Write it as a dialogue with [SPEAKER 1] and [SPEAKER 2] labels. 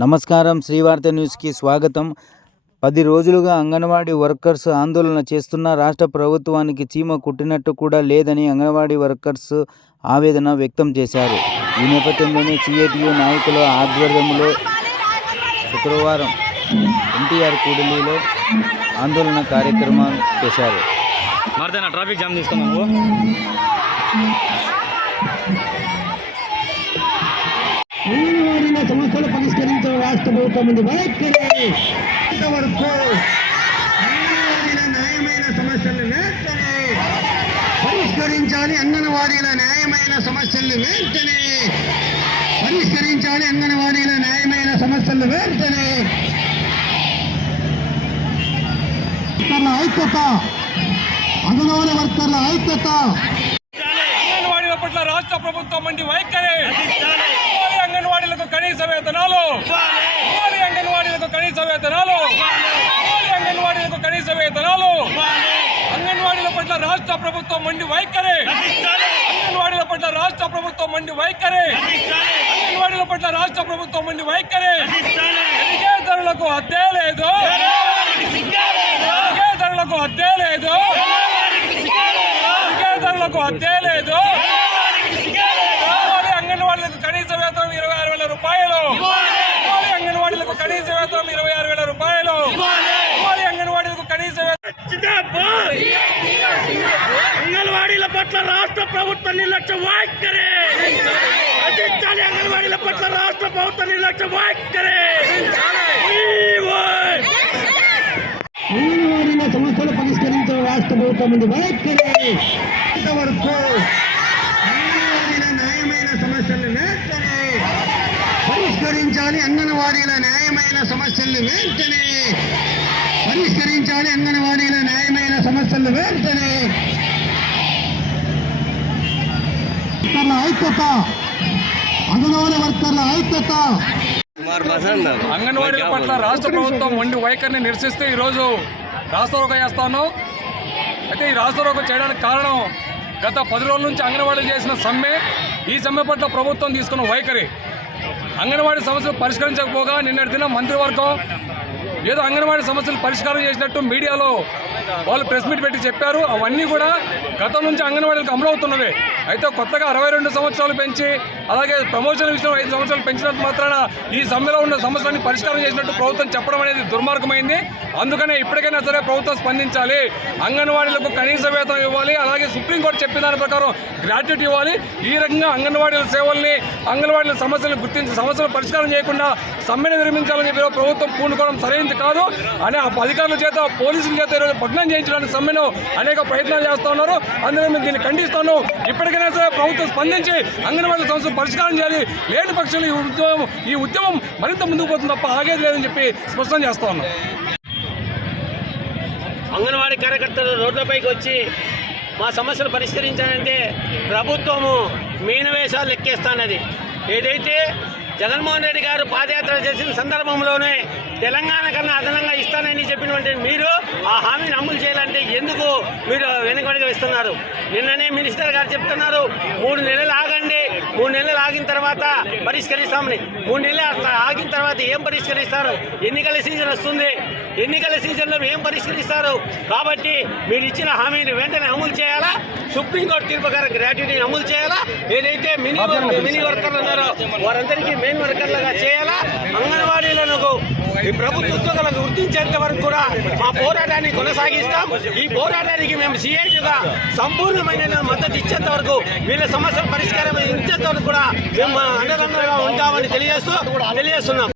[SPEAKER 1] నమస్కారం. శ్రీవార్త న్యూస్కి స్వాగతం. పది రోజులుగా అంగన్వాడీ వర్కర్స్ ఆందోళన చేస్తున్న రాష్ట్ర ప్రభుత్వానికి చీమ కుట్టినట్టు కూడా లేదని అంగన్వాడీ వర్కర్స్ ఆవేదన వ్యక్తం చేశారు. ఈ నేపథ్యంలోనే సిఐటియు నాయకుల ఆధ్వర్యంలో శుక్రవారం ఎన్టీఆర్ కూడలిలో ఆందోళన కార్యక్రమం చేశారు.
[SPEAKER 2] ట్రాఫిక్ జామ్ తీసుకున్నాము
[SPEAKER 3] సమస్యలు పరిష్కరించే రాష్ట్ర ప్రభుత్వం ఉంది. న్యాయమైన సమస్యలు వెంటనే పరిష్కరించాలి. అంగన్వాడీల న్యాయమైన సమస్యలు వెంటనే పరిష్కరించాలి. అంగన్వాడీల న్యాయమైన సమస్యలు వెంటనే వర్కర్ల ఐక్యత అంగన్వాడీ వర్కర్ల ఐక్యత.
[SPEAKER 4] అంగన్వాడీల పట్ల రాష్ట్ర ప్రభుత్వం మండి వైఖరి. వేతనాలు. ఇవ్వాలి అంగన్వాడీలకు కనీస వేతనాలు. ఇవ్వాలి అంగన్వాడీలకు కనీస వేతనాలు. అంగన్వాడీల పట్ల రాష్ట్ర ప్రభుత్వం మండి వైఖరి. అంగన్వాడీల పట్ల రాష్ట్ర ప్రభుత్వం మండి వైఖరి. అంగన్వాడీల పట్ల రాష్ట్ర ప్రభుత్వం మండి వైఖరి. విజేతరులకు అద్దే లేదు. విజేతరులకు అద్దే లేదు. విజేతరులకు అద్దే లేదు ఇవ్వాలి అంగన్వాడీలకు కనీస వేతనం ఇరవై ఆరు వేల రూపాయలు ఇవ్వాలి అంగన్వాడీలకు కనీస వేతనం ఇరవై ఆరు వేల రూపాయలు. ఇవ్వాలి. అంగన్వాడీలకు కనీస
[SPEAKER 2] అంగన్వాడీల పట్ల రాష్ట్ర ప్రభుత్వ నిర్లక్ష్య వైఖరి. రచించాలి అంగన్వాడీల పట్ల రాష్ట్ర ప్రభుత్వ నిర్లక్ష్య వైఖరి.
[SPEAKER 3] అంగన్వాడీల సమస్యలు పరిష్కరించే రాష్ట్ర ప్రభుత్వం వైఖరి. ఇంతవరకు అంగన్వాడీల న్యాయమైన సమస్యలు పరిష్కరించాలి అంగన్వాడీల న్యాయమైన సమస్యలు వెంటనే పరిష్కరించాలి అంగన్వాడీల న్యాయమైన సమస్యలు వెంటనే. ఐక్యత అంగన్వాడీ వర్కర్ల ఐక్యత.
[SPEAKER 4] అంగన్వాడీల పట్ల రాష్ట్ర ప్రభుత్వం మొండి వైఖరిని నిరసిస్తూ ఈరోజు రాస్తారోక చేస్తాను. అయితే ఈ రాస్తారోక చేయడానికి కారణం గత పది రోజుల నుంచి అంగన్వాడీలు చేసిన సమ్మె. ఈ సమ్మె పట్ల ప్రభుత్వం తీసుకున్న వైఖరి. అంగన్వాడీ సమస్యలు పరిష్కరించకపోగా నిన్నటి దిన మంత్రివర్గం ఏదో అంగన్వాడీ సమస్యలు పరిష్కారం చేసినట్టు మీడియాలో వాళ్ళు ప్రెస్ మీట్ పెట్టి చెప్పారు. అవన్నీ కూడా గతం నుంచి అంగన్వాడీలకు అమలవుతున్నవే. అయితే కొత్తగా అరవై రెండు సంవత్సరాలు పెంచి అలాగే ప్రమోషన్ విషయం ఐదు సంవత్సరాలు పెంచినంత మాత్రాన ఈ సమ్మెలో ఉన్న సమస్యలన్నీ పరిష్కారం చేసినట్టు ప్రభుత్వం చెప్పడం అనేది దుర్మార్గమైంది. అందుకనే ఇప్పటికైనా సరే ప్రభుత్వం స్పందించాలి. అంగన్వాడీలకు కనీస వేతనం ఇవ్వాలి. అలాగే సుప్రీంకోర్టు చెప్పిన దాని ప్రకారం గ్రాట్యుటీ ఇవ్వాలి. ఈ రకంగా అంగన్వాడీల సేవల్ని అంగన్వాడీల సమస్యలను గుర్తించి సమస్యలు పరిష్కారం చేయకుండా సమ్మెను నిర్మించాలని చెప్పి ప్రభుత్వం పూనుకోవడం సరైనది కాదు. అనే ఆ అధికారుల చేత పోలీసుల చేత ఈరోజు భగ్నం చేయించడానికి సమ్మెను అనేక ప్రయత్నాలు చేస్తూ ఉన్నారు. అందులో మేము దీన్ని ఖండిస్తాను. ఇప్పటికైనా సరే ప్రభుత్వం స్పందించి అంగన్వాడీ సమస్యలు పరిష్కారం చేయాలి. లేని పక్షంలో ఈ ఉద్యమం ఈ ఉద్యమం మరింత ముందుకు పోతుంది తప్ప ఆగేది లేదని చెప్పి స్పష్టం చేస్తా ఉన్నాం.
[SPEAKER 2] అంగన్వాడీ కార్యకర్తలు రోడ్లపైకి వచ్చి మా సమస్యలు పరిష్కరించాలంటే ప్రభుత్వము మీనవేషాలు లెక్కేస్తానది ఏదైతే జగన్మోహన్ రెడ్డి గారు పాదయాత్ర చేసిన సందర్భంలోనే తెలంగాణ కన్నా అదనంగా ఇస్తానని చెప్పినటువంటి మీరు ఆ హామీని అమలు చేయాలంటే ఎందుకు మీరు వెనుకబడిగా ఇస్తున్నారు నిన్ననే మినిస్టర్ గారు చెప్తున్నారు మూడు నెలలు ఆగండి. మూడు నెలలు ఆగిన తర్వాత పరిష్కరిస్తామని. మూడు నెలలు ఆగిన తర్వాత ఏం పరిష్కరిస్తారు? ఎన్నికల సీజన్ వస్తుంది. ఎన్నికల సీజన్లో ఏం పరిష్కరిస్తారు కాబట్టి మీరు ఇచ్చిన హామీని వెంటనే అమలు చేయాలా? సుప్రీంకోర్టు తీర్పు గారు గ్రాట్యుటీని అమలు చేయాలా? ఏదైతే మినీ మినీ వర్కర్లు ఉన్నారో వారందరికీ మెయిన్ వర్కర్లుగా చేయాలా? అంగన్వాడీలకు ఈ ప్రభుత్వ ఉద్యోగులకు గుర్తించేంత వరకు కూడా మా పోరాటాన్ని కొనసాగిస్తాం. ఈ పోరాటానికి మేము సిఐటిగా సంపూర్ణమైన మద్దతు ఇచ్చేంత వరకు వీళ్ళ సమస్యల పరిష్కారం ఇచ్చేంత వరకు కూడా మేము అండదండగా ఉంటామని తెలియజేస్తూ తెలియజేస్తున్నాం.